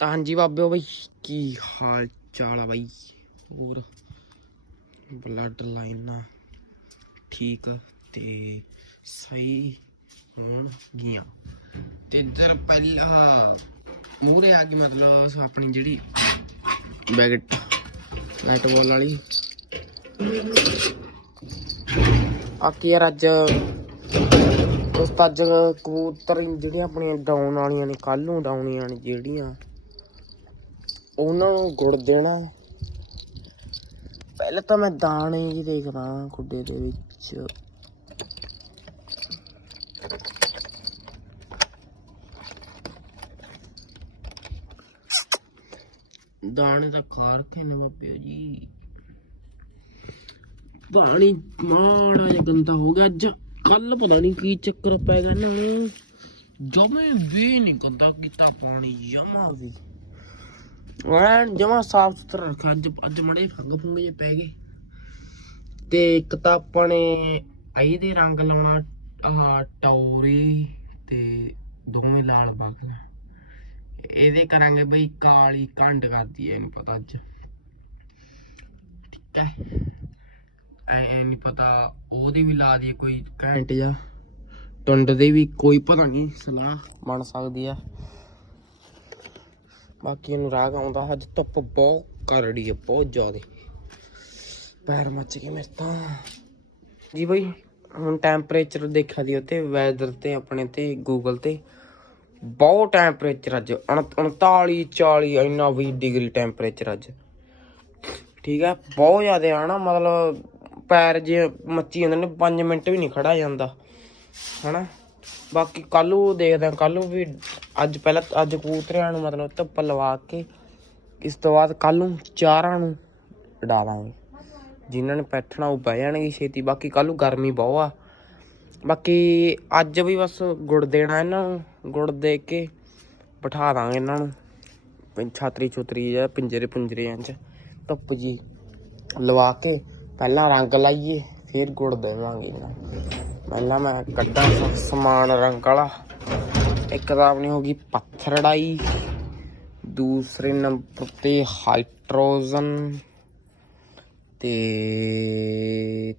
ਤਾਂ ਹਾਂਜੀ ਬਾਬਿਓ ਬਈ, ਕੀ ਹਾਲ ਚਾਲ ਆ ਬਾਈ? ਹੋਰ? ਬਲੱਡ ਲਾਈਨਾਂ ਠੀਕ ਤੇ ਸਹੀ ਹੋਣ ਗਈਆਂ ਤੇ ਇਧਰ ਪਹਿਲਾਂ ਮੂਰੇ ਆ ਗਈ ਮਤਲਬ ਆਪਣੀ ਜਿਹੜੀ ਬੈਗਟ ਬੈਟ ਬਾਲ ਵਾਲੀ। ਆ ਕੀ ਯਾਰ ਅੱਜ ਉਸ ਤਾਂ ਅੱਜ ਕਬੂਤਰ ਜਿਹੜੀਆਂ ਆਪਣੀਆਂ ਡਾਊਨ ਵਾਲੀਆਂ ਨੇ ਕੱਲ ਨੂੰ ਡਾਉਣੀਆਂ ਨੇ ਜਿਹੜੀਆਂ। ਉਹਨਾਂ ਨੂੰ ਗੁੜ ਦੇਣਾ ਹੈ। ਪਹਿਲਾਂ ਤਾਂ ਮੈਂ ਦਾਣੇ ਜੀ ਦੇਖਦਾ ਖੁੱਡੇ ਦੇ ਵਿੱਚ। ਦਾਣੇ ਤਾਂ ਖਾ ਰੱਖੇ ਨੇ ਬਾਬਿਓ ਜੀ। ਪਾਣੀ ਮਾੜਾ ਜਿਹਾ ਗੰਦਾ ਹੋ ਗਿਆ ਅੱਜ। ਕੱਲ ਪਤਾ ਨਹੀਂ ਕੀ ਚੱਕਰ ਪੈ ਗਿਆ ਨਾ। ਜਮੇ ਵੀ ਨਹੀਂ ਗੰਦਾ ਕੀਤਾ, ਪਾਣੀ ਜਮਾ ਵੀ। ਐਨ ਜਮਾ ਸਾਫ਼ ਸੁਥਰਾ ਰੱਖਿਆ ਅੱਜ ਅੱਜ ਮੜੇ ਫੰਗ ਫੁੰਗ ਜੇ ਪੈ ਗਏ। ਤੇ ਇੱਕ ਤਾਂ ਆਪਾਂ ਨੇ ਆਈ ਦੇ ਰੰਗ ਲਾਉਣਾ, ਆਹ ਟੌਰੀ ਤੇ ਦੋਵੇਂ ਲਾਲ ਬਾਗਲਾ ਇਹਦੇ ਕਰਾਂਗੇ ਬਈ ਕਾਲੀ ਕੰਡ ਕਰਦੀ ਐ, ਇਹਨੂੰ ਪਤਾ ਅੱਜ। ਠੀਕ ਹੈ ਐ ਐ ਨਹੀਂ ਪਤਾ, ਉਹਦੀ ਵੀ ਲਾ ਦੀ ਕੋਈ ਘੈਂਟ ਜਾ ਟੁੰਡ ਦੇ ਵੀ ਕੋਈ ਪਤਾ ਨਹੀਂ ਸਲਾਹ ਬਣ ਸਕਦੀ ਆ ਬਾਕੀ ਇਹਨੂੰ ਰਾਗ ਆਉਂਦਾ, ਅੱਜ ਧੁੱਪ ਬਹੁਤ ਕਰੜੀ ਹੈ, ਬਹੁਤ ਜ਼ਿਆਦਾ। ਪੈਰ ਮੱਚ ਗਏ ਮੇਰੇ ਤਾਂ। ਜੀ ਬਈ, ਹੁਣ ਟੈਂਪਰੇਚਰ ਦੇਖਿਆ ਦੀ ਉੱਤੇ ਵੈਦਰ ਤੇ, ਆਪਣੇ ਤੇ ਗੂਗਲ ਤੇ, ਬਹੁਤ ਟੈਂਪਰੇਚਰ ਅੱਜ। ਉਣ- 39 40 ਇੰਨਾ 20 ਡਿਗਰੀ ਟੈਂਪਰੇਚਰ ਅੱਜ। ਠੀਕ ਹੈ, ਬਹੁਤ ਜ਼ਿਆਦਾ ਆ ਨਾ, ਮਤਲਬ ਪੈਰ ਜੇ ਮੱਚੀ ਜਾਂਦੇ ਨੇ 5 ਮਿੰਟ ਵੀ ਨਹੀਂ ਖੜਾ ਜਾਂਦਾ। ਹਨਾ? ਬਾਕੀ ਕੱਲ ਨੂੰ ਦੇਖਦੇ ਆ ਕੱਲ ਨੂੰ ਵੀ ਅੱਜ ਪਹਿਲਾਂ ਅੱਜ ਕਬੂਤਰਿਆਂ ਨੂੰ ਮਤਲਬ ਧੁੱਪ ਲਵਾ ਕੇ ਇਸ ਤੋਂ ਬਾਅਦ ਕੱਲ ਨੂੰ ਚਾਰਾਂ ਨੂੰ ਡਾਲਾਂਗੇ ਜਿਨ੍ਹਾਂ ਨੇ ਬੈਠਣਾ ਉਹ ਬਹਿ ਜਾਣਗੇ ਛੇਤੀ, ਬਾਕੀ ਕੱਲ ਨੂੰ ਗਰਮੀ ਬਹੁਤ ਆ। ਬਾਕੀ ਅੱਜ ਵੀ ਬਸ ਗੁੜ ਦੇਣਾ ਇਹਨਾਂ ਨੂੰ, ਗੁੜ ਦੇ ਕੇ ਬਿਠਾ ਦਾਂਗੇ ਇਹਨਾਂ ਨੂੰ। ਛਾਤਰੀ ਛੁਤਰੀ ਜਾਂ ਪਿੰਜਰੇ ਪੁੰਜਰਿਆਂ 'ਚ ਧੁੱਪ ਜੀ ਲਵਾ ਕੇ ਪਹਿਲਾਂ ਰੰਗ ਲਾਈਏ, ਫਿਰ ਗੁੜ ਦੇਵਾਂਗੇ ਇਹਨਾਂ ਨੂੰ। ਪਹਿਲਾਂ ਮੈਂ ਕੱਢਾਂ ਸਮਾਨ ਰੰਗ ਵਾਲਾ। ਇੱਕ ਤਾਂ ਆਪਣੀ ਹੋ ਗਈ ਪੱਥਰੜਾਈ ਦੂਸਰੇ ਨੰਬਰ ਤੇ ਹਾਈਡਰੋਜਨ। ਤੇ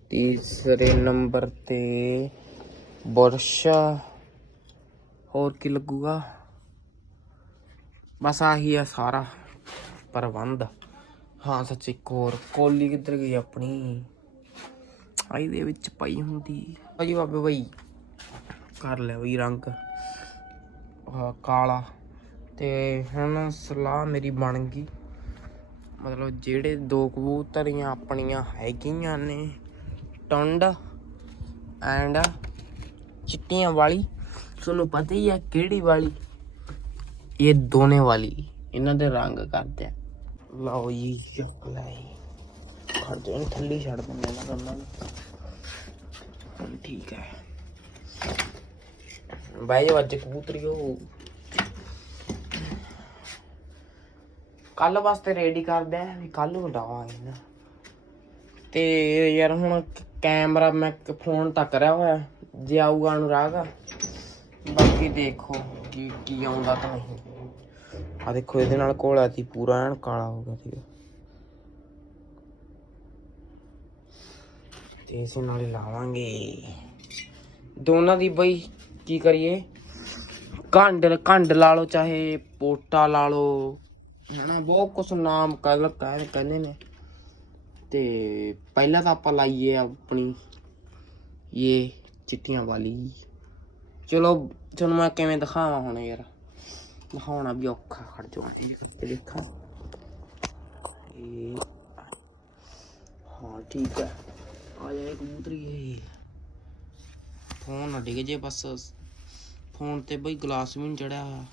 ਤੀਸਰੇ ਨੰਬਰ ਤੇ ਬੁਰਸ਼। ਹੋਰ ਕੀ ਲੱਗੂਗਾ? ਬਸ ਆਹੀ ਆ ਸਾਰਾ ਪ੍ਰਬੰਧ। ਹਾਂ ਸੱਚ ਇੱਕ ਹੋਰ, ਕੋਲੀ ਕਿੱਧਰ ਗਈ ਆਪਣੀ? ਆਈ ਦੇ ਵਿੱਚ ਪਈ ਹੁੰਦੀ। ਭਾਜੀ ਬਾਬੇ ਬਈ, ਕਰ ਲੈ ਬਈ ਰੰਗ। ਆਹ ਕਾਲਾ। ਤੇ ਹੁਣ ਸਲਾਹ ਮੇਰੀ ਬਣ ਗਈ। ਮਤਲਬ ਜਿਹੜੇ ਦੋ ਕਬੂਤਰੀਆਂ ਆਪਣੀਆਂ ਹੈਗੀਆਂ ਨੇ, ਟੁੰਡ ਐਂਡ ਚਿੱਟੀਆਂ ਵਾਲੀ, ਤੁਹਾਨੂੰ ਪਤਾ ਹੀ ਆ ਕਿਹੜੀ ਵਾਲੀ? ਇਹ ਦੋਨੇ ਵਾਲੀ। ਇਹਨਾਂ ਦੇ ਰੰਗ ਕਰਦੇ ਆ। ਲਓ ਜੀ, ਚੱਕ ਲੈ ਖੜ ਜਾ ਥੱਲੇ ਛੱਡ ਦਿੰਦੇ ਨਾ ਨੂੰ। ਠੀਕ ਹੈ। ਬਾਈ ਜੋ ਅੱਜ ਕਬੂਤਰੀਓ ਕੱਲ ਵਾਸਤੇ ਰੈਡੀ ਕਰਦੇ ਆ, ਵੀ ਕੱਲ ਉਡਾਵਾਂਗੇ ਨਾ। ਤੇ ਯਾਰ ਹੁਣ ਕੈਮਰਾ ਮੈਂ ਫੋਨ ਤੱਕ ਰਿਹਾ ਹੋਇਆ, ਜੇ ਆਊਗਾ ਅਨੁਰਾਗ, ਬਾਕੀ ਦੇਖੋ ਕੀ ਕੀ ਆਉਂਦਾ ਤਾਂ। ਨਹੀਂ ਆ ਦੇਖੋ ਇਹਦੇ ਨਾਲ ਕੋਲਾ ਸੀ ਪੂਰਾ ਐਨ ਕਾਲਾ ਹੋ ਗਿਆ ਸੀ ਤੇ ਇਸ ਨਾਲ ਹੀ ਲਾਵਾਂਗੇ। ਦੋਨਾਂ ਦੀ ਬਈ ਕੀ ਕਰੀਏ? ਕੰਡ ਕੰਡ ਲਾ ਲਓ, ਚਾਹੇ ਪੋਟਾ ਲਾ ਲਓ, ਹਨਾ, ਬਹੁਤ ਕੁਛ ਨਾਮ ਕੱਲ ਕਹਿ ਕਹਿੰਦੇ ਨੇ। ਤੇ ਪਹਿਲਾਂ ਤਾਂ ਆਪਾਂ ਲਾਈਏ ਆਪਣੀ ਇਹ ਚਿੱਟੀਆਂ ਵਾਲੀ। ਚਲੋ, ਤੁਹਾਨੂੰ ਮੈਂ ਕਿਵੇਂ ਦਿਖਾਵਾਂ ਹੁਣ ਯਾਰ? ਦਿਖਾਉਣਾ ਵੀ ਔਖਾ, ਖੜ ਜਾਣਾ ਇਹ ਕਰਕੇ ਦੇਖਾਂ। ਇਹ ਹਾਂ, ਠੀਕ ਹੈ। ਆ ਜਾਏ ਕਬੂਤਰੀ ਇਹ। ਫੋਨ ਨਾ ਡਿੱਗ ਜੇ ਬਸ। ਫੋਨ ਤੇ ਬਈ ਗਲਾਸ ਵੀ ਨਹੀਂ ਚੜਿਆ ਹੋਇਆ।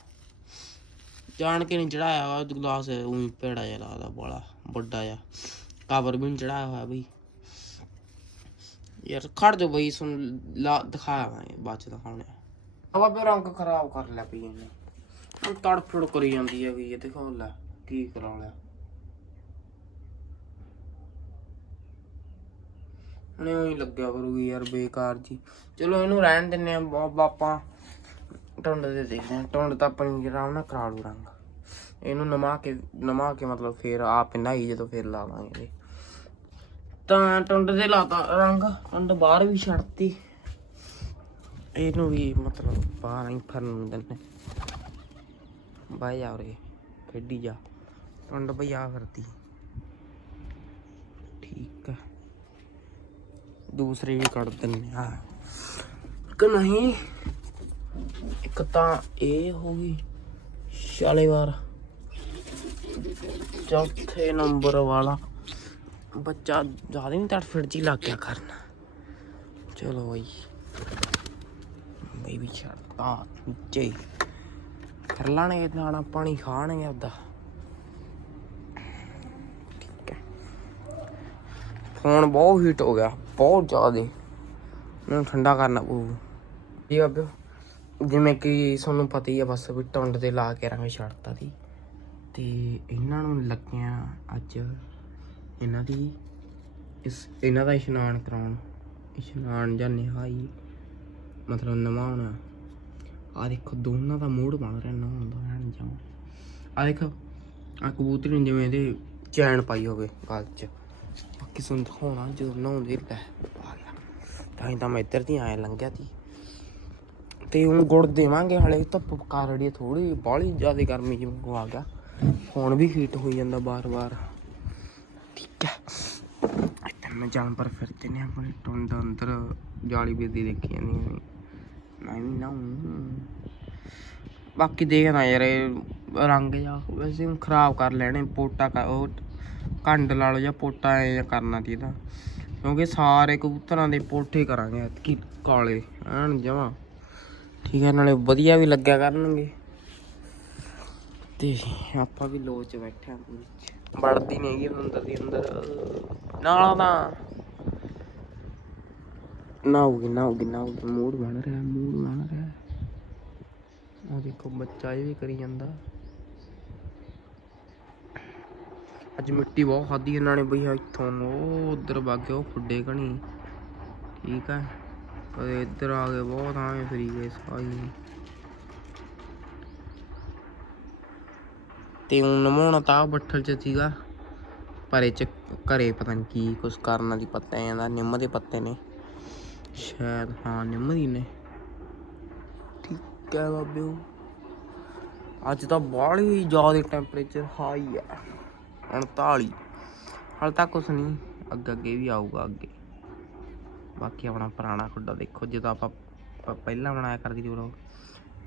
ਜਾਣ ਕੇ ਨਹੀਂ ਚੜਾਇਆ ਵਾ ਗਲਾਸ ਉਹੀ ਭੇੜਾ ਜਿਹਾ ਲੱਗਦਾ ਬੜਾ ਵੱਡਾ ਜਿਹਾ। ਕਵਰ ਵੀ ਨਹੀਂ ਚੜਾਇਆ ਹੋਇਆ ਬਈ। ਯਾਰ ਖੜ ਜਾ ਬਈ, ਸੁਣ, ਲਾ ਦਿਖਾਇਆ ਮੈਂ ਬਾਅਦ ਚ ਦਿਖਾਉਣੇ ਹਵਾ ਵੀ ਰੰਗ ਖਰਾਬ ਕਰ ਲਿਆ ਪਈ ਇਹਨੇ। ਹੁਣ ਤੜਫੜ ਕਰੀ ਜਾਂਦੀ ਹੈ ਵੀ ਇਹ ਦਿਖਾਉ ਲੈ, ਕੀ ਕਰਾ ਲਿਆ ਉਹੀ ਲੱਗਿਆ ਕਰੂਗੀ ਯਾਰ ਬੇਕਾਰ ਜੀ। ਚਲੋ ਇਹਨੂੰ ਰਹਿਣ ਦਿੰਨੇ ਆ ਆਪਾਂ ਟੁੰਡ ਦੇ ਦੇਖਦੇ ਆ ਟੁੰਡ ਤਾਂ ਆਪਣੀ ਆਰਾਮ ਨਾਲ ਕਰਾ ਲੂ ਰੰਗ। ਇਹਨੂੰ ਨਮਾ ਕੇ ਨਮਾ ਕੇ ਮਤਲਬ ਫੇਰ ਆਪ ਨਹਾਈ ਜਦੋਂ ਫੇਰ ਲਾ ਇਹ। ਤਾਂ ਟੁੰਡ ਦੇ ਲਾਤਾ ਰੰਗ, ਟੁੰਡ ਬਾਹਰ ਵੀ ਛੱਡਤੀ। ਇਹਨੂੰ ਵੀ ਮਤਲਬ ਬਾਹਰ ਹੀ ਫਰਨ ਦਿੰਨੇ ਬਾਈ ਜਾ ਉਰੇ, ਖੇਡੀ ਜਾ। ਟੁੰਡ ਬਈ ਆ ਫਿਰਦੀ। ਠੀਕ ਹੈ ਦੂਸਰੇ ਵੀ ਕੱਢ ਦਿੰਨੇ ਆ। ਕਿ ਨਹੀਂ, ਇੱਕ ਤਾਂ ਇਹ ਹੋ ਗਈ ਛਾਲੇ ਵਾਰ ਚੌਥੇ ਨੰਬਰ ਵਾਲਾ। ਬੱਚਾ ਜ਼ਿਆਦਾ ਨਹੀਂ ਤੜਫੜ ਜੀ ਲੱਗ ਗਿਆ ਕਰਨ ਚਲੋ ਬਈ। ਬਈ ਵੀ ਛੱਡਤਾ। ਨੀਚੇ ਹੀ। ਕਰ ਲਾਣੇ ਦਾਣਾ ਪਾਣੀ ਖਾਣਗੇ ਆਪਦਾ ਠੀਕ ਹੈ ਫੋਨ ਬਹੁਤ ਹੀਟ ਹੋ ਗਿਆ, ਬਹੁਤ ਜ਼ਿਆਦਾ। ਮੈਨੂੰ ਠੰਡਾ ਕਰਨਾ ਪਊ। ਜੀ ਬਾਬੇ, ਜਿਵੇਂ ਕਿ ਤੁਹਾਨੂੰ ਪਤਾ ਹੀ ਆ, ਬਸ ਵੀ ਟੁੰਡ ਤੇ ਲਾ ਕੇ ਰੰਗ ਛੱਡਤਾ ਸੀ। ਤੇ ਇਹਨਾਂ ਨੂੰ ਲੱਗਿਆ ਅੱਜ ਇਹਨਾਂ ਦੀ ਇਸ ਇਹਨਾਂ ਦਾ ਇਸ਼ਨਾਨ ਕਰਾਉਣ। ਇਸ਼ਨਾਨ ਜਾਂ ਨਿਹਾਈ, ਮਤਲਬ ਨਵਾਉਣਾ। ਆ ਦੇਖੋ, ਦੋਨਾਂ ਦਾ ਮੂਡ ਬਣ ਰਿਹਾ, ਨਹਾਉਣ ਦਾ ਐਨ ਜਾਂ ਆ ਦੇਖ ਆ ਕਬੂਤਰ ਨੂੰ ਜਿਵੇਂ ਇਹਦੇ ਚੈਨ ਪਾਈ ਹੋਵੇ, ਗਲ 'ਚ। ਬਾਕੀ ਸੁਣ ਦਿਖਾਉਣਾ ਜਦੋਂ ਨਹਾਉਂਦੇ ਲੈ ਤਾਂ ਹੀ ਤਾਂ ਮੈਂ ਇੱਧਰ ਦੀ ਆਇਆ, ਲੰਘਿਆ ਤੀ ਤੇ ਉਹ ਗੁੜ ਦੇਵਾਂਗੇ, ਹਲੇ ਧੁੱਪ ਕਾਰੜੀ ਥੋੜੀ ਬਾਹਲੀ ਜ਼ਿਆਦਾ ਗਰਮੀ ਜਿਵੇਂ ਆ ਗਿਆ। ਫੋਨ ਵੀ ਹੀਟ ਹੋਈ ਜਾਂਦਾ ਬਾਰ-ਬਾਰ। ਠੀਕ ਹੈ। ਤਿੰਨ ਜਾਨਵਰ ਫਿਰਦੇ ਨੇ ਆਪਣੇ ਟੁੰਡ ਅੰਦਰ, ਜਾਲੀ ਬੇਦੀ ਦੇਖੀ ਜਾਂਦੀ ਨੇ ਨਾ ਬਾਕੀ ਦੇਖਣਾ ਯਾਰ ਰੰਗ ਜਾ ਵੈਸੇ ਖਰਾਬ ਕਰ ਲੈਣੇ, ਪੋਟਾ ਉਹ ਕੰਡ ਲਾ ਲਓ ਜਾਂ ਪੋਟਾ ਐ ਜਾਂ ਕਰਨਾ ਤੀ ਇਹਦਾ। ਕਿਉਂਕਿ ਸਾਰੇ ਕਬੂਤਰਾਂ ਦੇ ਪੋਠੇ ਕਰਾਂਗੇ ਐਤਕੀ ਕਾਲੇ, ਐਨ ਜਮਾ। ਠੀਕ ਹੈ, ਨਾਲੇ ਵਧੀਆ ਵੀ ਲੱਗਿਆ ਕਰਨਗੇ। ਤੇ ਆਪਾਂ ਵੀ ਲੋਚ ਬੈਠੇ ਆਂ ਵੜਦੀ ਨਹੀਂ ਹੈਗੀ ਅੰਦਰ ਦੀ ਅੰਦਰ। ਨਾਲ ਤਾਂ ਨਾਉਗੀ ਨਾਉਗੀ ਨਾਉਗੀ। ਮੂਡ ਬਣ ਰਿਹਾ, ਮੂਡ ਬਣ ਰਿਹਾ। ਆ ਦੇਖੋ, ਬੱਚਾ ਇਹ ਵੀ ਕਰੀ ਜਾਂਦਾ। ਅੱਜ ਮਿੱਟੀ ਬਹੁਤ ਖਾਦੀ ਇਹਨਾਂ ਨੇ ਬਈ ਇੱਥੋਂ ਉਹ ਉਧਰ ਵਗ ਉਹ ਫੁੱਡੇ ਕਣੀ ਠੀਕ ਹੈ। ਕਦੇ ਇੱਧਰ ਆ ਗਏ ਬਹੁਤ ਆਏ ਫਰੀ ਗਏ ਸਾਈ ਤੇ ਉਹ ਨਮਾਉਣਾ ਤਾਂ ਬੱਠਲ ਚ ਸੀਗਾ, ਪਰ ਚ ਘਰੇ ਪਤਾ ਨਹੀਂ ਕੀ, ਕੁਛ ਕਰਨ ਦੀ ਪਤਾ ਜਾਂਦਾ ਨਿੰਮ ਦੇ ਪੱਤੇ ਨੇ। ਸ਼ਾਇਦ, ਹਾਂ, ਨਿੰਮ ਦੀ ਨੇ। ਠੀਕ ਹੈ ਬਾਬਿਓ। ਅੱਜ ਤਾਂ ਬਾਹਲੀ ਜ਼ਿਆਦਾ ਟੈਂਪਰੇਚਰ ਹਾਈ ਆ। 39 ਹਾਲ ਤੱਕ ਕੁਛ ਨਹੀਂ, ਅੱਗੇ ਅੱਗੇ ਵੀ ਆਊਗਾ ਅੱਗੇ। ਬਾਕੀ ਆਪਣਾ ਪੁਰਾਣਾ ਖੁੱਡਾ ਦੇਖੋ, ਜਦੋਂ ਆਪਾਂ ਪਹਿਲਾਂ ਬਣਾਇਆ ਕਰਦੀ ਸੀ ਉਹ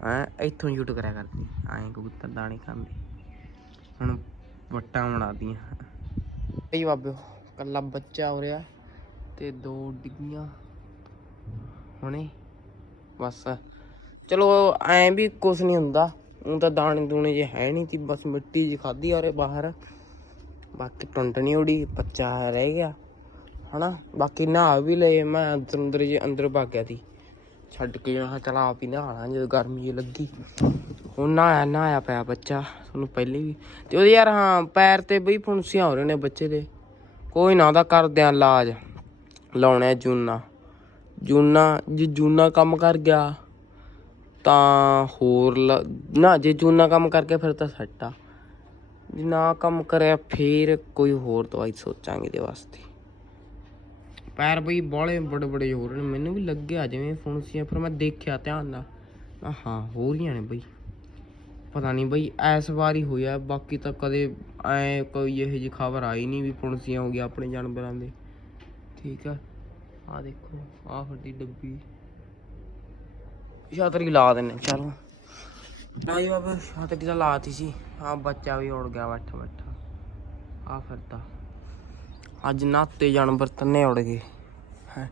ਐ ਇੱਥੋਂ ਸ਼ੂਟ ਕਰਿਆ ਕਰਦੀ। ਐਂ ਕਬੂਤਰ ਦਾਣੇ ਖਾਂਦੇ। ਹੁਣ ਵੱਟਾਂ ਬਣਾਦੀਆਂ ਇਹ ਬਾਬਿਓ ਕੱਲਾ ਬੱਚਾ ਹੋ ਰਿਹਾ ਤੇ ਦੋ ਡਿੱਗੀਆਂ ਹੁਣੇ। ਬਸ। ਚਲੋ, ਐ ਵੀ ਕੁਝ ਨਹੀਂ ਹੁੰਦਾ। ਉਹ ਤਾਂ ਦਾਣੇ ਦੂਣੇ ਜੇ ਹੈ ਨਹੀਂ ਤੀ ਬਸ ਮਿੱਟੀ ਜੀ ਖਾਦੀ ਔਰੇ ਬਾਹਰ। ਬਾਕੀ ਟੁੰਟ ਨਹੀਂ ਉੜੀ ਬੱਚਾ ਰਹਿ ਗਿਆ, ਹਨਾ? ਬਾਕੀ ਨਹਾ ਵੀ ਲਏ, ਮੈਂ ਅੰਦਰ ਅੰਦਰ ਜੇ ਅੰਦਰ ਭੱਗ ਗਿਆ ਸੀ। ਛੱਡ ਕੇ ਮੈਂ ਕਿਹਾ ਆਪ ਹੀ ਨਹਾ ਲਾਂ, ਜਦੋਂ ਗਰਮੀ ਜਿਹੀ ਲੱਗੀ। ਹੁਣ ਨਹਾਇਆ ਨਹਾਇਆ ਪਿਆ ਬੱਚਾ ਤੁਹਾਨੂੰ ਪਹਿਲੇ ਵੀ। ਤੇ ਉਹਦੇ ਯਾਰ ਹਾਂ, ਪੈਰ ਤੇ ਬਈ ਫੁੰਸੀਆਂ ਹੋ ਰਹੇ ਨੇ ਬੱਚੇ ਦੇ। ਕੋਈ ਨਾ ਉਹਦਾ ਕਰਦੇ ਆ ਇਲਾਜ, ਲਾਉਣਾ ਜੂਨਾ। ਜੂਨਾ, ਜੇ ਜੂਨਾ ਕੰਮ ਕਰ ਗਿਆ, ਤਾਂ ਹੋਰ ਲ- ਨਾ, ਜੇ ਜੂਨਾ ਕੰਮ ਕਰਕੇ ਫਿਰ ਤਾਂ ਸੱਟ ਆ। ਜੇ ਨਾ ਕੰਮ ਕਰਿਆ ਫੇਰ ਕੋਈ ਹੋਰ ਦਵਾਈ ਸੋਚਾਂਗੇ ਇਹਦੇ ਵਾਸਤੇ। ਪੈਰ ਬਈ ਬਾਲੇ ਬੜੇ ਬੜੇ ਹੋ ਰਹੇ ਨੇ। ਮੈਨੂੰ ਵੀ ਲੱਗਿਆ ਜਿਵੇਂ ਫੁੰਸੀਆਂ ਫਿਰ ਮੈਂ ਦੇਖਿਆ ਧਿਆਨ ਨਾਲ। ਹਾਂ ਹੋ ਰਹੀਆਂ ਨੇ ਬਈ। ਪਤਾ ਨਹੀਂ ਬਈ ਐਸ ਵਾਰੀ ਹੋਇਆ ਬਾਕੀ ਤਾਂ ਕਦੇ ਐ ਕੋਈ ਇਹੋ ਜਿਹੀ ਖਬਰ ਆਈ ਨਹੀਂ ਵੀ ਫੁੰਸੀਆਂ ਹੋ ਗਿਆ ਆਪਣੇ ਜਾਨਵਰਾਂ ਦੇ। ਠੀਕ ਆ। ਆ ਦੇਖੋ ਆ ਫੱਡੀ ਡੱਬੀ। ਛਾਤਰੀ ਲਾ ਦਿੰਨੇ ਚਲੋ। ਨਹੀਂ ਬਾਬਾ ਛਾਤਰੀ ਤਾਂ ਲਾਤੀ ਸੀ। ਆ ਬੱਚਾ ਵੀ ਉੜ ਗਿਆ, ਬੈਠਾ ਬੈਠਾ। ਆ ਫਿਰਦਾ ਅੱਜ ਨਾਤੇ ਜਾਨਵਰ ਤੰਨੇ ਉੜ ਗਏ। ਹੈਂ।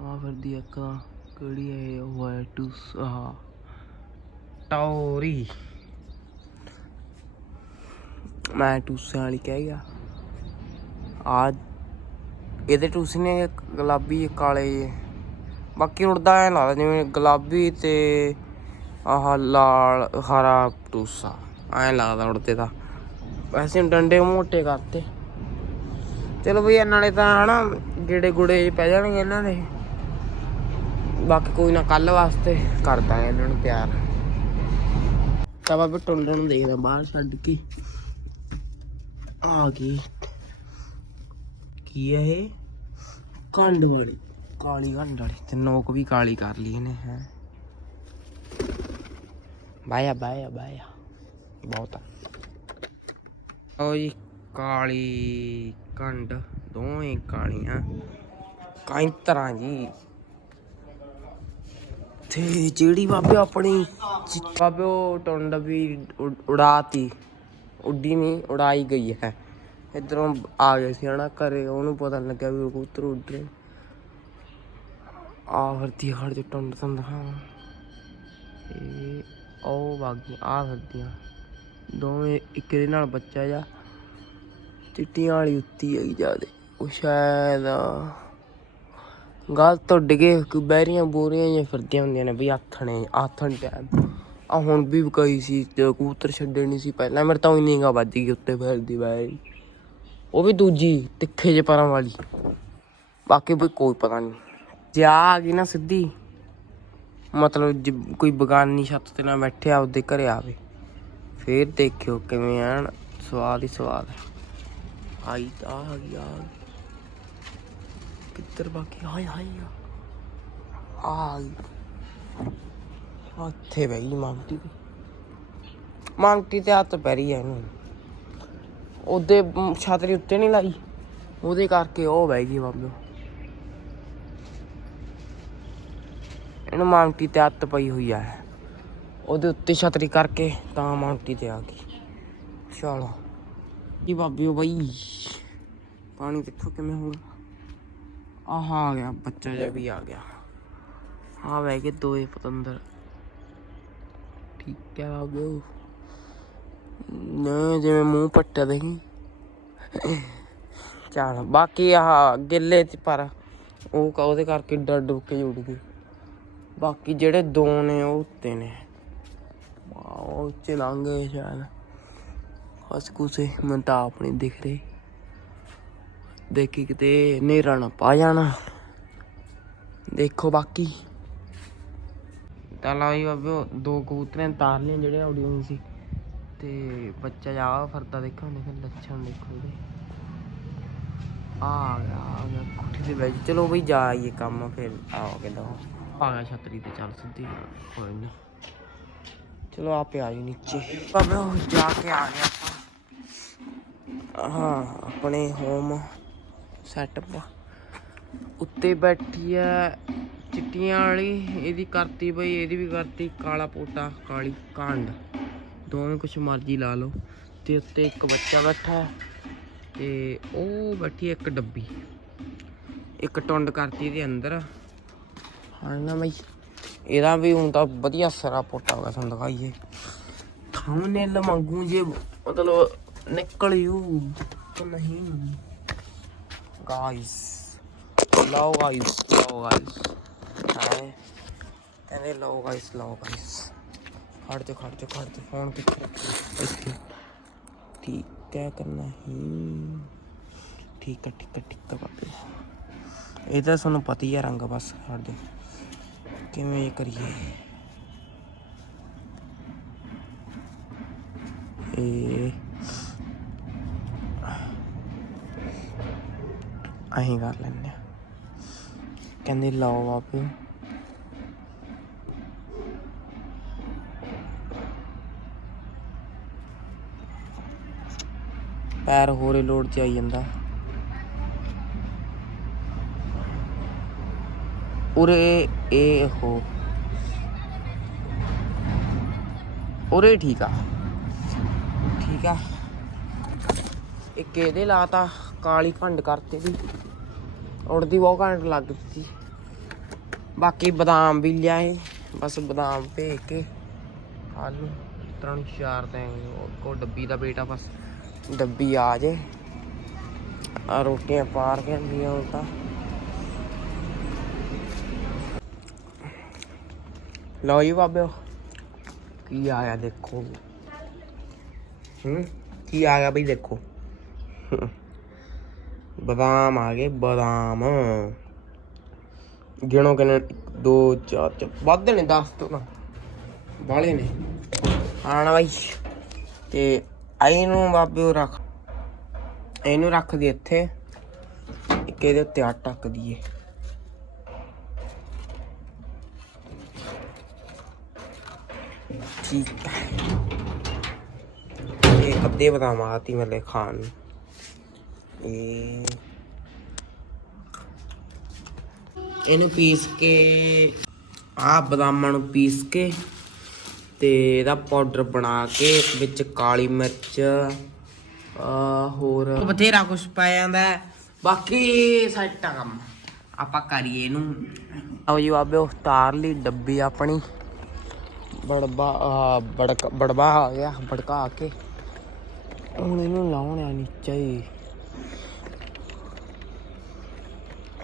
ਆ ਫਿਰਦੀ ਇੱਕ ਕਿਹੜੀ ਹੈ ਇਹ? ਵਾਈਟਸ ਆ ਟੌਰੀ। ਮੈਂ ਟੂਸੇ ਵਾਲੀ ਕਹਿ ਗਿਆ। ਆ ਇਹਦੇ ਟੂਸੇ ਨੇ ਗੁਲਾਬੀ ਕਾਲੇ ਜਿਹੇ। ਬਾਕੀ ਉੜਦਾ ਐ ਲੱਗਦਾ ਜਿਵੇਂ ਗੁਲਾਬੀ ਤੇ ਆਹ ਲਾਲ, ਹਰਾ ਟੂਸਾ ਐ ਲੱਗਦਾ ਉੜਦੇ ਦਾ ਵੈਸੇ ਡੰਡੇ ਮੋਟੇ ਕਰਤੇ। ਚਲੋ ਬਈ ਇਹਨਾਂ ਨੇ ਤਾਂ ਹਨਾ, ਗੇੜੇ ਗੁੜੇ ਪੈ ਜਾਣਗੇ ਇਹਨਾਂ ਦੇ। ਬਾਕੀ ਕੋਈ ਨਾ ਕੱਲ ਵਾਸਤੇ ਕਰ ਦਾਂਗੇ ਇਹਨਾਂ ਨੂੰ ਤਿਆਰ। ਤਾਂ ਬਾਬੇ ਟੁੰਡਣ ਨੂੰ ਦੇਖਦਾ ਬਾਹਰ ਛੱਡ ਕੇ। ਆ ਗਈ। ਕੀ ਹੈ ਇਹ? ਕੰਡ ਵਾਲੀ। ਕਾਲੀ ਕੰਡ ਵਾਲੀ। ਤੇ ਨੋਕ ਵੀ ਕਾਲੀ ਕਰ ਲਈ ਇਹਨੇ, ਹੈ। ਬਾਇਆ ਬਾਇਆ ਬਾਇਆ। ਬਹੁਤ ਆ। ਜੀ, ਕਾਲੀ ਕੰਡ, ਦੋਵੇਂ ਕਾਲੀਆਂ। ਕਈ ਤਰ੍ਹਾਂ ਜੀ? ਤੇ ਜਿਹੜੀ ਬਾਬੇ ਆਪਣੀ ਬਾਬੇ ਉਹ ਟੁੰਡ ਵੀ ਉਡਾਤੀ। ਉੱਡੀ ਨਹੀਂ ਉਡਾਈ ਗਈ ਹੈ। ਇਧਰੋਂ ਆ ਗਏ ਸੀ ਹਨਾ, ਘਰੇ। ਉਹਨੂੰ ਪਤਾ ਨੀ ਲੱਗਿਆ ਵੀ ਕਬੂਤਰ ਉੱਡ ਰਹੇ। ਆ ਵਰਤੀ ਹੜ ਜੋ ਟੁੰਡ ਤੰਦਾ ਇਹ ਉਹ ਬਾਗੀ ਆ ਫਿਰਦੀਆਂ ਦੋਵੇਂ ਇੱਕ ਦੇ ਨਾਲ ਬੱਚਾ ਜਾ ਚਿੱਟੀਆਂ ਵਾਲੀ ਉੱਤੀ ਹੈਗੀ ਜਿਆਦੇ। ਉਹ ਸ਼ਾਇਦ ਗਲਤ ਉੱਡ ਗਏ ਕੋਈ ਬਹਿਰੀਆਂ ਬੋਰੀਆਂ ਜਾਂ ਫਿਰਦੀਆਂ ਹੁੰਦੀਆਂ ਨੇ ਵੀ ਆਥਣੇ, ਆਥਣ ਟਾਈਮ ਆ ਹੁਣ ਵੀ ਕਈ ਸੀ, ਤੇ ਕਬੂਤਰ ਛੱਡੇ ਨਹੀਂ ਸੀ ਪਹਿਲਾਂ। ਮੇਰੇ ਤਾਂ ਇੰਨੀ ਗਾ ਵੱਜ ਗਈ ਉੱਤੇ ਫਿਰਦੀ ਬਹਿਰੀ। ਉਹ ਵੀ ਦੂਜੀ, ਤਿੱਖੇ ਜਿਹੇ ਪਰਾਂ ਵਾਲੀ। ਬਾਕੀ ਕੋਈ ਪਤਾ ਨਹੀਂ। ਜੇ ਆ ਗਈ ਨਾ ਸਿੱਧੀ ਮਤਲਬ ਜ ਕੋਈ ਬਗਾਨੀ ਛੱਤ ਤੇ ਨਾ ਬੈਠਿਆ ਉਹਦੇ ਘਰੇ ਆਵੇ। ਫੇਰ ਦੇਖਿਓ ਕਿਵੇਂ ਐਨ ਸਵਾਦ ਹੀ ਸਵਾਦ ਹੈ। ਆਈ ਤਾਂ ਆ ਗਈ ਆ ਗਈ। ਕਿੱਧਰ ਬਾਕੀ? ਹਾਏ ਹਾਏ ਆ। ਆ ਗਈ। ਉੱਥੇ ਬਈ ਮਾਂਟੀ ਤੇ। ਮਾਂਟੀ ਤੇ ਹੱਥ ਪੈਰੀ ਆ ਇਹਨੂੰ। ਉਹਦੇ ਮ, ਛਾਤਰੀ ਉੱਤੇ ਨਹੀਂ ਲਾਈ। ਉਹਦੇ ਕਰਕੇ ਉਹ ਬਹਿ ਗਈ ਬਾਬੇ। ਇਹਨੂੰ ਮਾਂਟੀ ਤੇ ਅੱਤ ਪਈ ਹੋਈ ਆ। ਉਹਦੇ ਉੱਤੇ ਛਤਰੀ ਕਰਕੇ ਤਾਂ ਮਾਂਟੀ ਤੇ ਆ ਗਈ। ਚਲੋ। ਕੀ ਬਾਬਿਓ ਬਈ? ਪਾਣੀ ਕਿੱਥੋਂ ਕਿਵੇਂ ਹੋਊਗਾ ਆਹ ਆ ਗਿਆ, ਬੱਚਾ ਜਿਹਾ ਵੀ ਆ ਗਿਆ। ਆ ਬਹਿ ਗਏ ਦੋਏ ਪਤੰਦਰ। ਠੀਕ ਹੈ ਬਾਬਿਓ ਨਾ, ਜਿਵੇਂ ਮੂੰਹ ਪੱਟਿਆ ਦੇਖੀ। ਚੱਲ, ਬਾਕੀ ਆਹ ਗਿੱਲੇ ਚ ਪਰ ਉਹ ਉਹਦੇ ਕਰਕੇ ਡਰ ਡੁੱਬ ਕੇ ਜੁੜ ਗਈ। ਬਾਕੀ ਜਿਹੜੇ ਦੋ ਨੇ ਉਹ ਉੱਤੇ ਨੇ। ਵਾਹ, ਉੱਚੇ ਲੰਘ ਗਏ ਸ਼ਾਇਦ। ਹਸ ਕੁਸੇ ਮੈਨੂੰ ਤਾਂ ਆਪ ਨਹੀਂ ਦਿਖ ਰਹੇ। ਦੇਖੀ ਕਿਤੇ ਨੇਰਾ ਨਾ ਪਾ ਜਾਣਾ। ਦੇਖੋ ਬਾਕੀ। ਤਾਂ ਲਾਈ ਬਾਬਿਓ ਦੋ ਕਬੂਤਰਾਂ ਤਾਰ ਲਿਆ ਜਿਹੜੇ ਉੜੀ ਸੀ। ਤੇ ਬੱਚਾ ਜਾ ਫਰਦਾ ਦੇਖੋ ਦੇਖ ਲੱਛਣ ਦੇਖੋ ਉਹਦੇ। ਆ ਗਿਆ ਆ ਗਿਆ ਕੋਠੀ ਤੇ ਬੈਠ ਚਲੋ ਬਈ ਜਾ ਆਈਏ ਕੰਮ ਫਿਰ ਆਓਗੇ ਲੋ ਆ ਗਿਆ ਛਤਰੀ ਤੇ ਚੱਲ ਸਿੱਧੀ। ਕੋਈ ਨਹੀਂ ਚਲੋ ਆਪੇ ਆ ਜੀ ਨੀਚੇ। ਬਾਬਿਓ ਜਾ ਕੇ ਆ ਗਏ ਆਪਾਂ। ਹਾਂ, ਆਪਣੇ ਹੋਮ ਸੈਟਅਪ ਉੱਤੇ ਬੈਠੀ ਐ ਚਿੱਟੀਆਂ ਵਾਲੀ। ਇਹਦੀ ਕਰਤੀ ਬਈ, ਇਹਦੀ ਵੀ ਕਰਤੀ ਕਾਲਾ ਪੋਟਾ, ਕਾਲੀ ਕਾਂਡ। ਦੋਵੇਂ ਕੁਛ ਮਰਜ਼ੀ ਲਾ ਲਓ। ਤੇ ਉੱਤੇ ਇੱਕ ਬੱਚਾ ਬੈਠਾ ਤੇ ਉਹ ਬੈਠੀ ਇੱਕ ਡੱਬੀ। ਇੱਕ ਟੁੰਡ ਕਰਤੀ ਇਹਦੇ ਅੰਦਰ। ਨਾ ਬਈ। ਇਹਦਾ ਵੀ ਹੁਣ ਤਾਂ ਵਧੀਆ ਸਰਾ ਪੋਟਾ ਹੋ ਗਿਆ ਤੁਹਾਨੂੰ ਦਿਖਾਈਏ। ਥੰਬਨੇਲ ਮੰਗੂ ਜੇ ਮਤਲਬ ਨਿਕਲ ਯੂ ਤਾਂ ਨਹੀਂ। ਗਾਇਸ ਲਓ ਗਾਇਸ ਲਓ ਗਾਇਸ ਹਾਏ ਕਹਿੰਦੇ ਲਓ ਗਾਇਸ ਲਓ ਗਾਇਸ ਖੜ ਜਾ ਖੜ ਜਾ ਖੜ ਜਾ, ਫੋਨ ਕਿੱਥੇ ਇੱਥੇ। ਠੀਕ ਹੈ ਕਰਨਾ ਹੀ ਠੀਕ ਹੈ ਠੀਕ ਹੈ ਠੀਕ ਹੈ ਬਾਬੇ। ਇਹ ਤਾਂ ਤੁਹਾਨੂੰ ਪਤਾ ਹੀ ਹੈ ਰੰਗ ਬਸ ਛੱਡ ਦੇ ਕਿਵੇਂ ਇਹ ਕਰੀਏ? ਇਹ ਅਹੀਂ ਕਰ ਲੈਂਦੇ ਆ ਕਹਿੰਦੇ ਲਾਓ ਬਾਬੇ ਪੈਰ ਹੋਰੇ ਲੋਡ ਚ ਆਈ ਜਾਂਦਾ। ਉਰੇ ਇਹ ਹੋ। ਉਰੇ ਠੀਕ ਆ। ਠੀਕ ਆ। ਇੱਕ ਇਹਦੇ ਲਾਤਾ, ਕਾਲੀ ਭੰਡ ਕਰਤੇ ਵੀ ਉੜਦੀ ਬਹੁਤ ਘੰਟ ਲੱਗ ਸੀ ਬਾਕੀ ਬਦਾਮ ਵੀ ਲਿਆਏ, ਬਸ ਬਦਾਮ ਭੇਜ ਕੇ ਆਲੂ ਤਰ੍ਹਾਂ ਚਾਰ ਤੇ ਕੋ ਡੱਬੀ ਦਾ ਬੇਟਾ ਬਸ, ਡੱਬੀ ਆ ਜੇ। ਆ ਰੋਟੀਆਂ ਪਾਰ ਕੇ ਹੁੰਦੀਆਂ ਹੁਣ ਤਾਂ। ਲਓ ਜੀ ਬਾਬਿਓ ਕੀ ਆਇਆ ਦੇਖੋ। ਹੂੰ? ਕੀ ਆ ਗਿਆ ਬਈ ਦੇਖੋ। ਬਦਾਮ ਆ ਗਏ ਬਦਾਮ। ਗਿਣੋ ਕਿੰਨੇ 2 4 ਵੱਧ ਨੇ 10 ਤੋਂ ਨਾ। ਬਾਲੇ ਨੇ। ਆਣਾ ਬਾਈ। ਤੇ ਆਈ ਨੂੰ ਬਾਬੇ ਰੱਖ ਇਹਨੂੰ ਰੱਖ ਦੀ ਇੱਥੇ। ਇੱਕ ਇਹਦੇ ਉੱਤੇ ਆ ਟੱਕ ਦਈਏ ਇਹ ਅੱਧੇ ਬਦਾਮ ਆਤੀ ਮਲੇ ਖਾਣ ਨੂੰ। ਇਹ ਇਹਨੂੰ ਪੀਸ ਕੇ ਆ ਬਦਾਮਾਂ ਨੂੰ ਪੀਸ ਕੇ ਤੇ ਇਹਦਾ ਪਾਊਡਰ ਬਣਾ ਕੇ ਵਿੱਚ ਕਾਲੀ ਮਿਰਚ ਆ ਹੋਰ ਬਥੇਰਾ ਕੁਝ ਪਾਇਆ ਜਾਂਦਾ। ਬਾਕੀ ਸਾਈਟਾ ਕੰਮ। ਆਪਾਂ ਕਰੀਏ ਇਹਨੂੰ। ਆਓ ਜੀ ਬਾਬੇ ਉਤਾਰ ਲਈ ਡੱਬੀ ਆਪਣੀ। ਬੜਬਾ ਆ, ਬੜਕ ਬੜਬਾ ਆ ਗਿਆ ਭੜਕਾ ਕੇ। ਹੁਣ ਇਹਨੂੰ ਲਾਉਣਾ ਨੀਚੇ ਹੀ।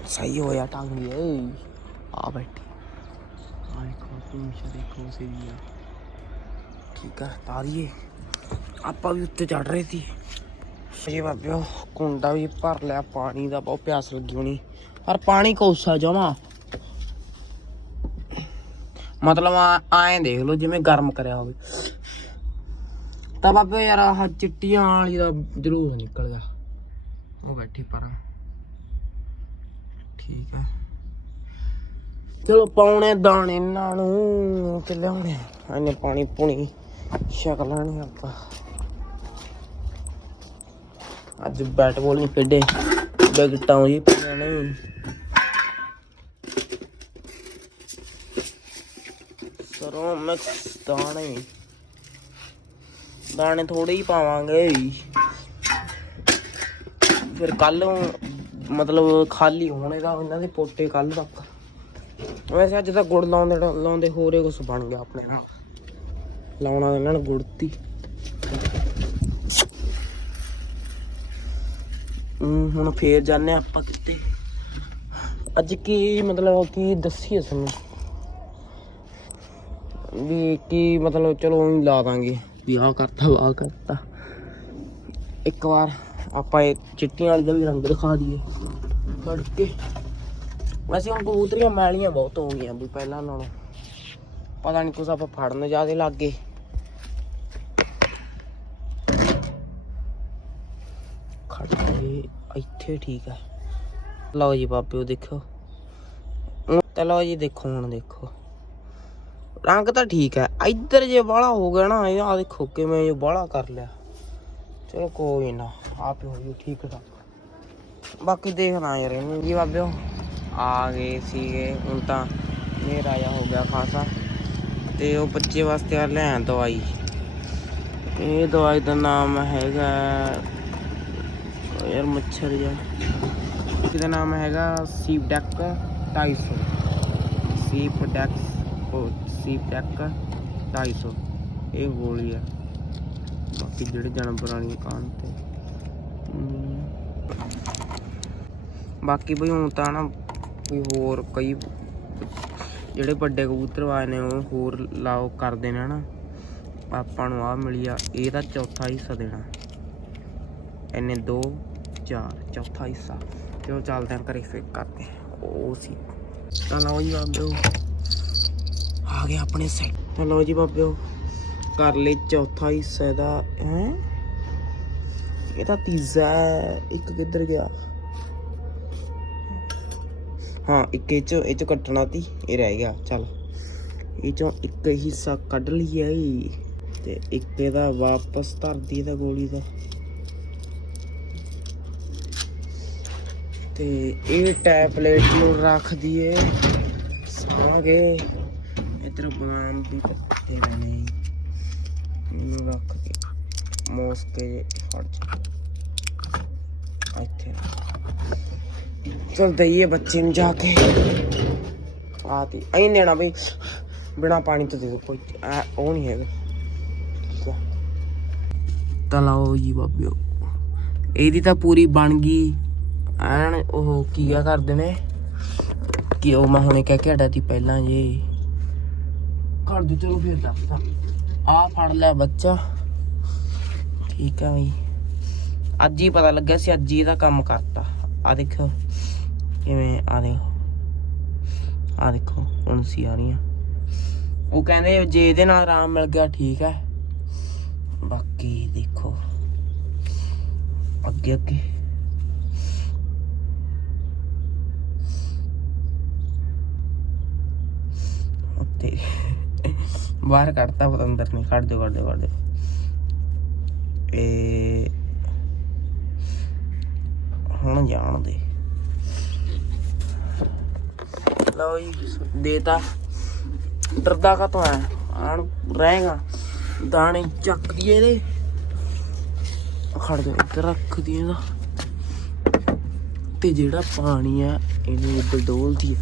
ਸਹੀ ਹੋਇਆ ਟੰਗ ਏ ਆ ਬੈਠੀ। ਆ ਦੇਖੋ ਤੂੰ ਦੇਖੋ ਸਹੀ ਹੈ ਠੀਕ ਆ ਤਾਰੀਏ। ਆਪਾਂ ਵੀ ਉੱਤੇ ਚੜ ਰਹੇ ਸੀ। ਜੀ ਬਾਬਿਓ ਕੁੰਡਾ ਵੀ ਭਰ ਲਿਆ ਪਾਣੀ ਦਾ ਬਹੁਤ ਪਿਆਸ ਲੱਗੀ ਹੋਣੀ। ਪਰ ਪਾਣੀ ਕੋਸਾ ਜਮਾ। ਮਤਲਬ ਆਏ ਦੇਖ ਲਓ ਜਿਵੇਂ ਗਰਮ ਕਰਿਆ ਹੋਵੇ। ਤਾਂ ਬਾਬੇ ਯਾਰ ਆਹ ਚਿੱਟੀਆਂ ਵਾਲੀ ਦਾ ਜਰੂਰ ਨਿਕਲ ਗਿਆ। ਉਹ ਬੈਠੀ ਪਰਾਂ। ਠੀਕ ਆ। ਚਲੋ ਪਾਉਣੇ ਦਾਣੇ ਇਹਨਾਂ ਨੂੰ, ਤੇ ਲਿਆਉਣੇ ਇਹਨੇ ਪਾਣੀ ਪੁਣੀ ਛਕ ਲੈਣੇ ਆਪਾਂ। ਅੱਜ ਬੈਟ ਬੋਲ ਨਹੀਂ ਖੇਡੇ। ਵਿਕਟਾਂ ਜੀ ਪਈਆਂ ਨੇ ਸਰੋਂ ਮਿਕਸ ਦਾਣੇ। ਦਾਣੇ ਥੋੜੇ ਹੀ ਪਾਵਾਂਗੇ। ਫਿਰ ਕੱਲ ਮਤਲਬ ਖਾਲੀ ਹੋਣੇ ਦਾ, ਇਹਨਾਂ ਦੇ ਪੋਟੇ ਕੱਲ ਤੱਕ ਵੈਸੇ ਅੱਜ ਤਾਂ ਗੁੜ ਲਾਉਂਦੇ ਲਾਉਂਦੇ ਹੋਰੇ ਕੁਝ ਬਣ ਗਿਆ ਆਪਣੇ ਨਾਲ। ਲਾਉਣਾ ਇਹਨਾਂ ਨੇ ਗੁੜਤੀ ਹੁਣ ਫੇਰ ਜਾਣੇ ਆਪਾਂ ਕਿਤੇ। ਅੱਜ ਕੀ ਮਤਲਬ ਕੀ ਦੱਸੀਏ ਤੁਹਾਨੂੰ? ਵੀ ਕੀ ਮਤਲਬ ਚਲੋ ਉਹੀ ਲਾ ਦਾਂਗੇ। ਵੀ ਆਹ ਕਰਤਾ ਆਹ ਕਰਤਾ। ਇੱਕ ਵਾਰ ਆਪਾਂ ਇਹ ਚਿੱਟੀਆਂ ਵਾਲੀ ਦਾ ਵੀ ਰੰਗ ਦਿਖਾ ਦਈਏ। ਫੜ ਕੇ ਵੈਸੇ ਹੁਣ ਕਬੂਤਰੀਆਂ ਮੈਲੀਆਂ ਬਹੁਤ ਹੋ ਗਈਆਂ ਵੀ ਪਹਿਲਾਂ ਨਾਲੋਂ। ਪਤਾ ਨਹੀਂ ਕੁਛ ਆਪਾਂ ਫੜਨ ਜਿਆਦੇ ਲੱਗ ਗਏ। ਖੜ ਕੇ ਇੱਥੇ ਠੀਕ ਹੈ ਲਓ ਜੀ ਬਾਬਿਓ ਦੇਖੋ। ਤੇ ਲਓ ਜੀ ਦੇਖੋ, ਹੁਣ ਦੇਖੋ। ਰੰਗ ਤਾਂ ਠੀਕ ਹੈ। ਇੱਧਰ ਜੇ ਬਾਹਲਾ ਹੋ ਗਿਆ ਨਾ, ਇਹ ਆ ਦੇਖੋ ਕਿਵੇਂ ਇਹ ਬਾਹਲਾ ਕਰ ਲਿਆ। ਚਲੋ ਕੋਈ ਨਾ, ਆਪ ਹੀ ਹੋ ਜੂ, ਠੀਕ ਠਾਕ ਬਾਕੀ ਦੇਖਣਾ ਯਾਰ ਇਹਨੂੰ ਜੀ ਬਾਬਿਓ ਆ ਗਏ ਸੀਗੇ, ਹੁਣ ਤਾਂ ਮੇਰਾ ਆਇਆ ਹੋ ਗਿਆ ਖਾਸਾ। ਤੇ ਉਹ ਬੱਚੇ ਵਾਸਤੇ ਆ ਲੈ ਦਵਾਈ। ਇਹ ਦਵਾਈ ਦਾ ਨਾਮ ਹੈਗਾ, ਯਾਰ ਮੱਛਰ ਜਾ ਇਹਦਾ ਨਾਮ ਹੈਗਾ ਸੀਪ ਡੈਕ 250 ਸੀਪ ਡੈਕ ਉਹ ਸੀਪ ਡੈਕ 250 ਇਹ ਗੋਲੀ ਆ। ਬਾਕੀ ਜਿਹੜੇ ਜਾਨਵਰਾਂ ਵਾਲੀ ਕਾਨ ਤੇ। ਬਾਕੀ ਬਈ ਹੁਣ ਤਾਂ ਨਾ ਕੋਈ ਹੋਰ ਕਈ ਜਿਹੜੇ ਵੱਡੇ ਕਬੂਤਰ ਵਾਲੇ ਨੇ, ਉਹ ਹੋਰ ਲਾਓ ਕਰਦੇ ਨੇ ਨਾ ਆਪਾਂ ਨੂੰ ਆ ਮਿਲੀ ਆ ਇਹ ਤਾਂ ਚੌਥਾ ਹਿੱਸਾ ਦੇਣਾ। ਇਹਨੇ 2 4 ਚੌਥਾ ਹਿੱਸਾ। ਚਲੋ ਚੱਲਦੇ ਆਂ ਘਰੇ, ਫਿਰ ਕਰਦੇ ਉਹ ਸੀ। ਤਾਂ ਲਓ ਜੀ ਬਾਬਿਓ ਆ ਗਿਆ ਆਪਣੇ ਸੈੱਟ ਲਓ ਜੀ ਬਾਬਿਓ, ਕਰ ਲਈ ਚੌਥਾ ਹਿੱਸਾ ਇਹਦਾ, ਹੈ? ਇਹਦਾ ਤੀਜਾ ਇੱਕ ਕਿੱਧਰ ਗਿਆ? ਹਾਂ, ਇੱਕ ਇਹ ਚੋਂ ਇਹ ਚੋਂ ਕੱਟਣਾ ਤੀ, ਇਹ ਰਹਿ ਗਿਆ, ਚੱਲ। ਇਹ ਚੋਂ ਇੱਕ ਹਿੱਸਾ ਕੱਢ ਲਿਆ ਤੇ ਇੱਕ ਇਹਦਾ ਵਾਪਸ ਧਰ ਇਹਦਾ ਗੋਲੀ ਦਾ। ਤੇ ਇਹ ਟੈਬਲੇਟ ਨੂੰ ਰੱਖ ਦਈਏ ਸਾਗੇ ਇਧਰ ਬਦਾਮ ਵੀ ਪੱਤੇ ਨੇ। ਇਹਨੂੰ ਰੱਖ ਕੇ ਮੋਸ ਫੜ ਜਾ। ਇੱਥੇ ਚਲ ਦਈਏ ਬੱਚੇ ਨੂੰ ਜਾ ਕੇ। ਆਤੀ ਐਂ ਦੇਣਾ ਬਈ ਬਿਨਾ ਪਾਣੀ ਤੋਂ ਦੇ ਦੋ ਕੋਈ ਉਹ ਨਹੀਂ ਹੈਗਾ। ਠੀਕ ਲਓ ਜੀ ਬਾਬਿਓ। ਇਹਦੀ ਤਾਂ ਪੂਰੀ ਬਣ ਗਈ। ਐਨ ਉਹ ਕੀ ਕਰਦੇ ਨੇ? ਕਿ ਉਹ ਮੈਂ ਹੁਣੇ ਕਹਿ ਕੇ ਹਟਾ ਤੀ ਪਹਿਲਾਂ ਜੇ। ਕਰ ਦੇ ਚਲੋ ਫਿਰ ਦੱਸਦਾ ਆ ਫੜ ਲੈ ਬੱਚਾ। ਠੀਕ ਆ ਬਈ। ਅੱਜ ਹੀ ਪਤਾ ਲੱਗਿਆ ਸੀ ਅੱਜ ਹੀ ਇਹਦਾ ਕੰਮ ਕਰਤਾ। ਆ ਦੇਖੋ ਕਿਵੇਂ ਆ ਦੇਖੋ। ਆ ਦੇਖੋ, ਹੁਣ ਸੀ ਆ ਰਹੀਆਂ ਉਹ ਕਹਿੰਦੇ ਜੇ ਇਹਦੇ ਨਾਲ ਆਰਾਮ ਮਿਲ ਗਿਆ, ਠੀਕ ਹੈ। ਬਾਕੀ ਦੇਖੋ। ਅੱਗੇ ਅੱਗੇ। ਉੱਤੇ। ਬਾਹਰ ਕੱਢਤਾ ਪਰ ਅੰਦਰ ਨਹੀਂ, ਕੱਢ ਦਿਓ ਕੱਢ ਦਿਓ ਕੱਢ ਦਿਓ। ਇਹ ਹੁਣ ਜਾਣ ਦੇ। ਲਓ ਜੀ, ਦੇਤਾ। ਡਰਦਾ ਕਾ ਤੋਂ ਹੈ ਆਣ, ਰਹੇਗਾ। ਦਾਣੇ ਚੱਕ ਦੀਏ ਇਹਦੇ। ਖੜ ਜਾ, ਇੱਧਰ ਰੱਖ ਦੀ ਇਹਦਾ। ਤੇ ਜਿਹੜਾ ਪਾਣੀ ਆ, ਇਹਨੂੰ ਇੱਧਰ ਡੋਲਦੀ ਹੈ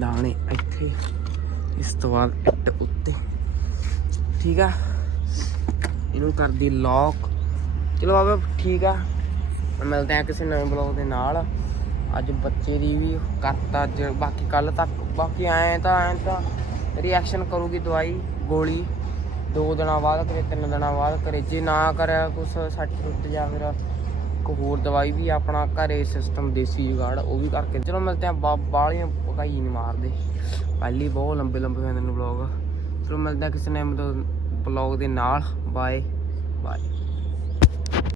ਦਾਣੇ ਇੱਥੇ, ਇਸ ਤੋਂ ਬਾਅਦ ਇੱਟ ਉੱਤੇ। ਠੀਕ ਆ? ਇਹਨੂੰ ਕਰਦੀ ਲੌਕ ਚਲੋ ਬਾਬਾ, ਠੀਕ ਆ। ਮਿਲਦੇ ਆ ਕਿਸੇ ਨਵੇਂ ਬਲੌਗ ਦੇ ਨਾਲ। ਅੱਜ ਬੱਚੇ ਦੀ ਵੀ ਕਰਤਾ ਅੱਜ, ਬਾਕੀ ਕੱਲ ਤੱਕ। ਬਾਕੀ ਐ ਤਾਂ ਐ ਤਾਂ ਰਿਐਕਸ਼ਨ ਕਰੂਗੀ ਦਵਾਈ, ਗੋਲੀ। ਦੋ ਦਿਨਾਂ ਬਾਅਦ ਕਰੇ, ਤਿੰਨ ਦਿਨਾਂ ਬਾਅਦ ਕਰੇ। ਜੇ ਨਾ ਕਰਿਆ ਕੁਛ, ਸੱਟ ਟੁੱਟ ਜਾਂ ਫਿਰ ਕੋਈ ਹੋਰ ਦਵਾਈ ਵੀ ਆਪਣਾ ਘਰੇ ਸਿਸਟਮ ਦੇਸੀ ਜੁਗਾੜ, ਉਹ ਵੀ ਕਰਕੇ। ਚਲੋ ਮਿਲਦੇ ਆ ਬਾਲੀਆਂ ਪਕਾਈ ਨਹੀਂ ਮਾਰਦੇ। ਪਹਿਲੀ ਬਹੁਤ ਲੰਬੇ ਲੰਬੇ ਹੋਏ ਨੇ ਬਲੌਗ ਚਲੋ ਮਿਲਦੇ ਆ ਕਿਸੇ ਨੇ ਬਲੌਗ ਦੇ ਨਾਲ। Bye bye